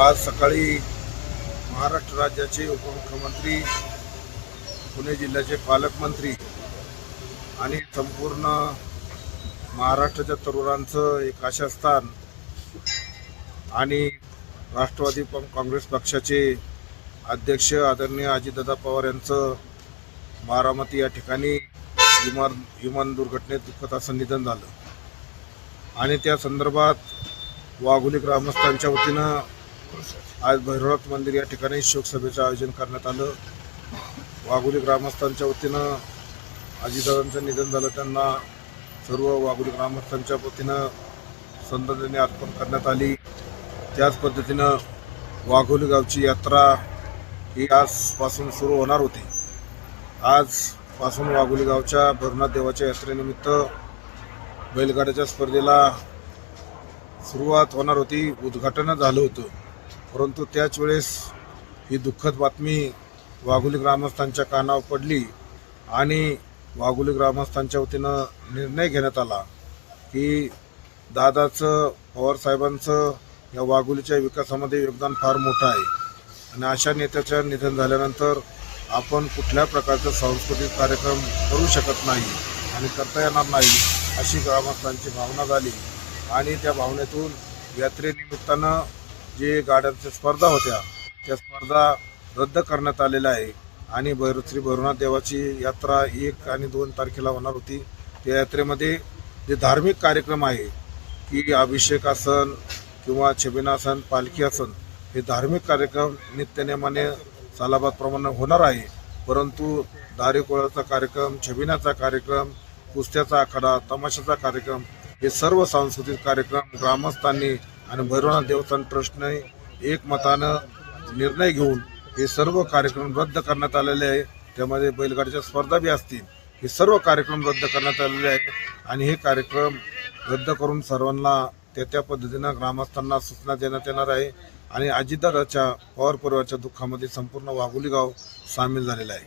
आज सकाळी महाराष्ट्र राज्याचे उपमुख्यमंत्री, पुणे जिल्ह्याचे पालकमंत्री आणि संपूर्ण महाराष्ट्राच्या तरुणांचं एक आशास्थान आणि राष्ट्रवादी काँग्रेस पक्षाचे अध्यक्ष आदरणीय अजितदादा पवार यांचं बारामती या ठिकाणी विमान दुर्घटनेत दुःखद असं निधन झालं आणि त्या संदर्भात वाघोली ग्रामस्थांच्या वतीनं आज भैरवनाथ मंदिर या ठिकाणी शोकसभेचं आयोजन करण्यात आलं। वाघोली ग्रामस्थांच्या वतीनं अजितदादांचं निधन झालं, त्यांना सर्व वाघोली ग्रामस्थांच्या वतीनं श्रद्धांजली अर्पण करण्यात आली। त्याच पद्धतीनं वाघोली गावची यात्रा ही आजपासून सुरू होणार होती। आजपासून वाघोली गावच्या भैरवनाथ देवाच्या यात्रेनिमित्त बैलगाड्याच्या स्पर्धेला सुरुवात होणार होती, उद्घाटन झालं होतं, परंतु त्याच वेळेस ही दुःखद बातमी वाघोली ग्रामस्थांच्या कानावर पडली आणि वाघोली ग्रामस्थांच्या वतीनं निर्णय घेण्यात आला की दादाचं, पवारसाहेबांचं या वाघोलीच्या विकासामध्ये योगदान फार मोठं आहे आणि अशा नेत्याचं निधन झाल्यानंतर आपण कुठल्या प्रकारचा सांस्कृतिक कार्यक्रम करू शकत नाही आणि करता येणार नाही अशी ग्रामस्थांची भावना झाली आणि त्या भावनेतून यात्रेनिमित्तानं जे गाड्यांच्या स्पर्धा होत्या त्या स्पर्धा रद्द करण्यात आलेल्या आहे आणि श्री भैरवनाथ देवाची यात्रा 1 आणि 2 तारखेला होणार होती। त्या यात्रेमध्ये जे धार्मिक कार्यक्रम आहे की अभिषेक आसन किंवा छबिनासन, पालखी आसन, हे धार्मिक कार्यक्रम नित्यनेमाने सालाबादप्रमाणे होणार आहे, परंतु दारेकोळाचा कार्यक्रम, छबिनाचा कार्यक्रम, कुस्त्याचा आखाडा, तमाशाचा कार्यक्रम, हे सर्व सांस्कृतिक कार्यक्रम ग्रामस्थांनी आणि भैरवनाथ देवस्थान ट्रस्टने एकमतानं निर्णय घेऊन हे सर्व कार्यक्रम रद्द करण्यात आलेले आहे। त्यामध्ये बैलगाडीच्या स्पर्धा बी असतील, हे सर्व कार्यक्रम रद्द करण्यात आलेले आहे आणि हे कार्यक्रम रद्द करून सर्वांना त्या पद्धतीनं ग्रामस्थांना सूचना देण्यात येणार आहे आणि अजितदादाच्या पवार परिवाराच्या दुःखामध्ये संपूर्ण वाघोली गाव सामील झालेलं आहे।